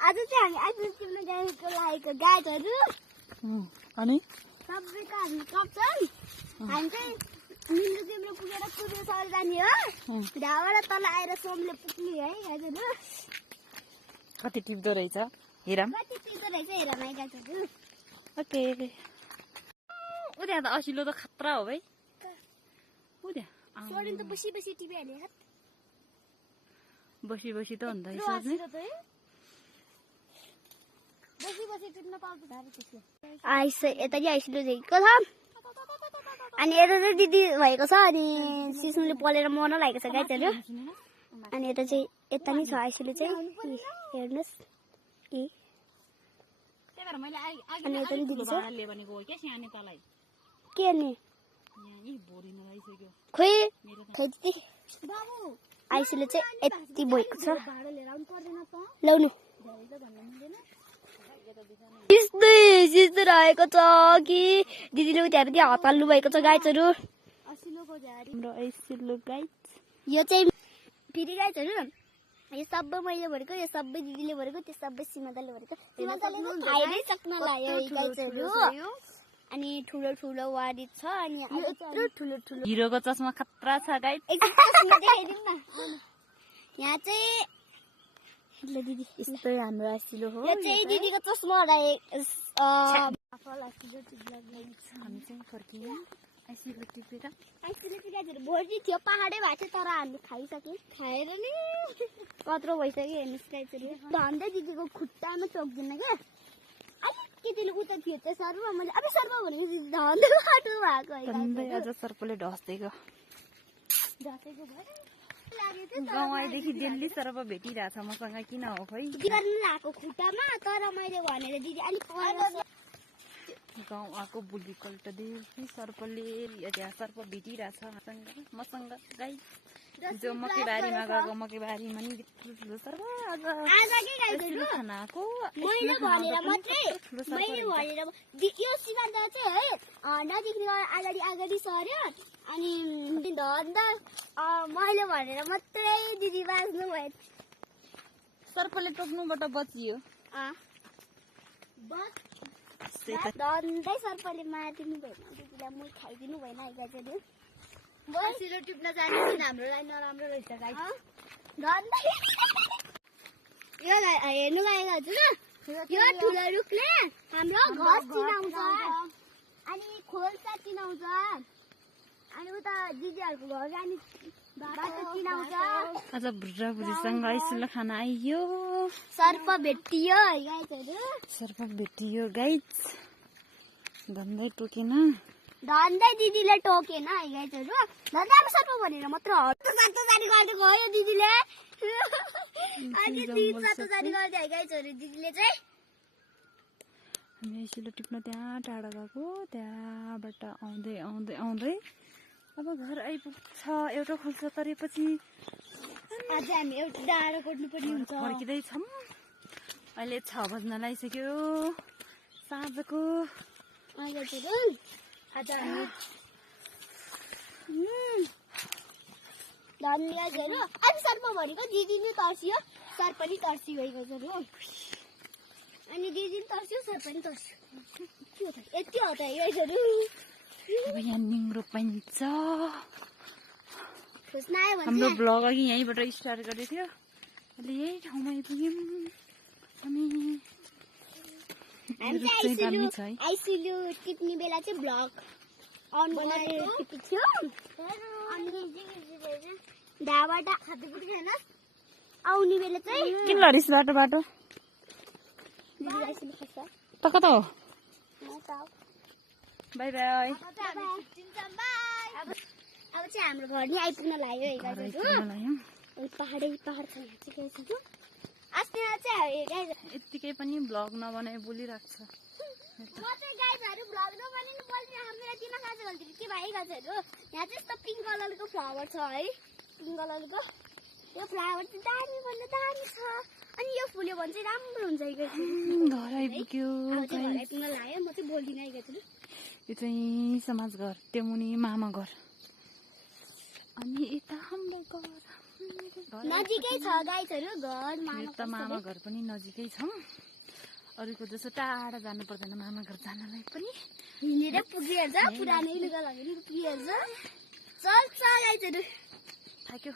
आज चाहिँ हामी आइसक्रिम किन्न जानेको लागेको गाईहरू अनि सबैको हामी कप्छन् हामी चाहिँ मिल्नु तिम्रो पुगेर कुदेर सर जाने हो ढाबाट तल आएर सोमले पुग्ने है गाईहरू कति टिप्दो रहेछ हेरौँ कति टिप्दो रहेछ हेरौँ है गाईहरू ओके उ त्यहाँ त असिलो त खतरा हो भाइ उ त्यहाँ सोडिन त बसी बसी टिपिहाल्यो बसी बसी त अन्त सर्ने यता चाहिँ आइसिलो दिएको छ अनि यता चाहिँ दिदी भएको छ अनि सिस्नुले पलेर मर्न लागेको छ गाईहरू अनि यता चाहिँ यता नै छ आइसिलो चाहिँ हेर्नुहोस् अनि यता नि दिदी छ के नि खोइ खै दिदी आइसिलो चाहिँ यति भएको छ ल्याउनु सिस्नु रहेको छ कि दिदीले उनीहरू त्यहाँ हताल्नु भएको छ गाईहरू यो चाहिँ फेरि गाईहरू यो सबै मैले भरेको यो सबै दिदीले भरेको त्यो सबै सीमादाले भरेको खाइनै सक्न लाग्यो गाईहरू अनि ठुलो ठुलो वारी छ अनि यत्रो ठुलो ठुलो हिरोको चस्मा खतरा छ गाई यहाँ चाहिँ दिदी यस्तो हाम्रो आइसिलो हो यो चाहिँ दिदीको चस्मा हामी चाहिँ फर्कियौँ आइसिलो टिपेर आइसिलो भोलि थियो पहाडै भएको थियो तर हामीले खाइसक्यौँ खाएर नि कत्रो भइसक्यो हेर्नुहोस् गाईहरू धन्दै दिदीको खुट्टामा चोक्दैन क्या अलिकतिले उता थियो चाहिँ सर्व मैले अब सर्व भनेको दिदी धन्दै बाटो भएको है अझ सर्पले ढस्देको गाउँ आएदेखि दिल्ली सर्प भेटिरहेछ मसँग किन हो खोइ आएको खुट्टामा तर मैले भनेर दिदी अलिक गाउँ आएको बुढीकल्टदेखि सर्पले त्यहाँ सर्प भेटिरहेछ मसँग गाई जो मकैबारीमा गएको मकैबारीमा नि ठुलो सर्प खाना आएको मैले भनेर यो सिद्धान्त चाहिँ है नजिक अगाडि अगाडि सर्यो अनि धन्दा मैले भनेर मात्रै दिदी बाँच्नु भयो सर्पले टोक्नुबाट बचियो धन्दै सर्पले मारिदिनु भएन दिदीलाई मै खाइदिनु भएन है गाईहरू बसिलो टिप्न जाने दिन हाम्रो लागि नराम्रो रहेछ गाई धन्दै यो हेर्नु गएको हजुर यो ठुलो रुखले हाम्रो घाँस चिनाउँछ अनि खोल्सा चिनाउँछ अनि उता दिदीहरूको घर जाने बाटो चिनाउँछ आज बुढा बुढीसँग आइसिलो खाना आइयो सर्प भेटियो गाईहरू सर्प भेटियो गाई धन्दै टोकेन धन्दै दिदीले टोकेन है गाईहरू धन्दै अब सर्प भनेर मात्र सातो जाने गरिदिएको हो यो दिदीले अनि दुई सातो जाने गरिदियो है गाईहरू दिदीले चाहिँ हामी आइसिलो टिप्न त्यहाँ टाढा गएको त्यहाँबाट आउँदै आउँदै आउँदै अब घर आइपुग्छ एउटा खोल्सा तरेपछि आज हामी एउटा डाँडा कोट्नुपर्ने हुन्छ फर्किँदैछौँ अहिले 6 बज्न लागिसक्यो साँझको आज हामी धन्यवादहरू अब सर्प भनेको दिदी नै तर्सियो सर पनि तर्सियो गाईहरू अनि दिदी पनि तर्सियो सर पनि तर्सियो के हो त यति हो त गाईहरू अब यहाँ निङ्रो पाइन्छ खोज्न आयो भने हाम्रो ब्लग अघि यहीँबाट स्टार्ट गरेको थियो अहिले यही ठाउँमा आइपुग्यौँ हामी आइसिलु टिप्ने बेला चाहिँ ब्लग अन गरेर टिपेको थियो अनि ढाबाट आउने बेला चाहिँ किन लडिस बाटो त कता हो बाई बाई अब चाहिँ हाम्रो घर नै आइपुग्न लाग्यो है गाईहरू पहाड छ यहाँ चाहिँ गाईहरू अस्ति चाहिँ यत्तिकै पनि ब्लग नबनाए बोलिरहेको छ म चाहिँ गाईहरू भ्लग नबनाइ बोल्ने मेरो दिन खान्छ भन्थ्यो के भाइ गाईहरू यहाँ चाहिँ यस्तो पिङ्क कलरको फ्लावर छ है पिङ्क कलरको यो फ्लावर चाहिँ दामी भन्दा दामी छ अनि यो फुल्यो भने चाहिँ राम्रो हुन्छ है गाईहरू घर आइपुग्यो घर आइपुग्न लाग्यो म चाहिँ बोल्दिनँ है गाईहरू यो चाहिँ समाज घर त्यो मुनि मामा घर अनि यता हाम्रो घर नजिकै छ गाइसहरू घर मेरो त मामा घर पनि नजिकै छ अरूको जस्तो टाढा जानु पर्दैन मामा घर जानलाई पनि हिँडेर पुगिहाल्छ पुरानै लुगा लगेर पुगिहाल्छ चल्छ गाइसहरू थाक्यो